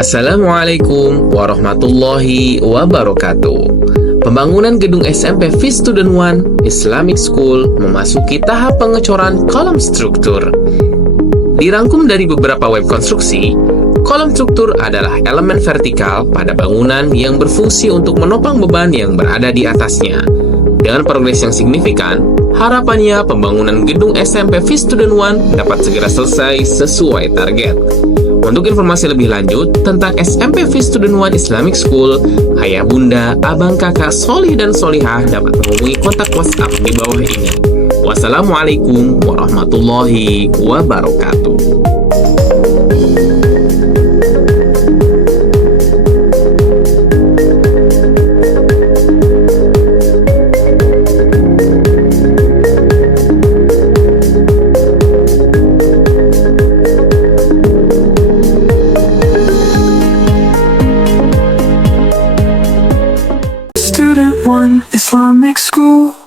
Assalamualaikum warahmatullahi wabarakatuh. Pembangunan gedung SMP VIS Student One Islamic School memasuki tahap pengecoran kolom struktur. Dirangkum dari beberapa web konstruksi, kolom struktur adalah elemen vertikal pada bangunan yang berfungsi untuk menopang beban yang berada di atasnya. Dengan progres yang signifikan, harapannya pembangunan gedung SMP VIS Student One dapat segera selesai sesuai target. Untuk informasi lebih lanjut tentang SMP VIS Student One Islamic School, ayah bunda, abang kakak, solih dan solihah dapat menghubungi kontak WhatsApp di bawah ini. Wassalamualaikum warahmatullahi wabarakatuh. Student One Islamic School.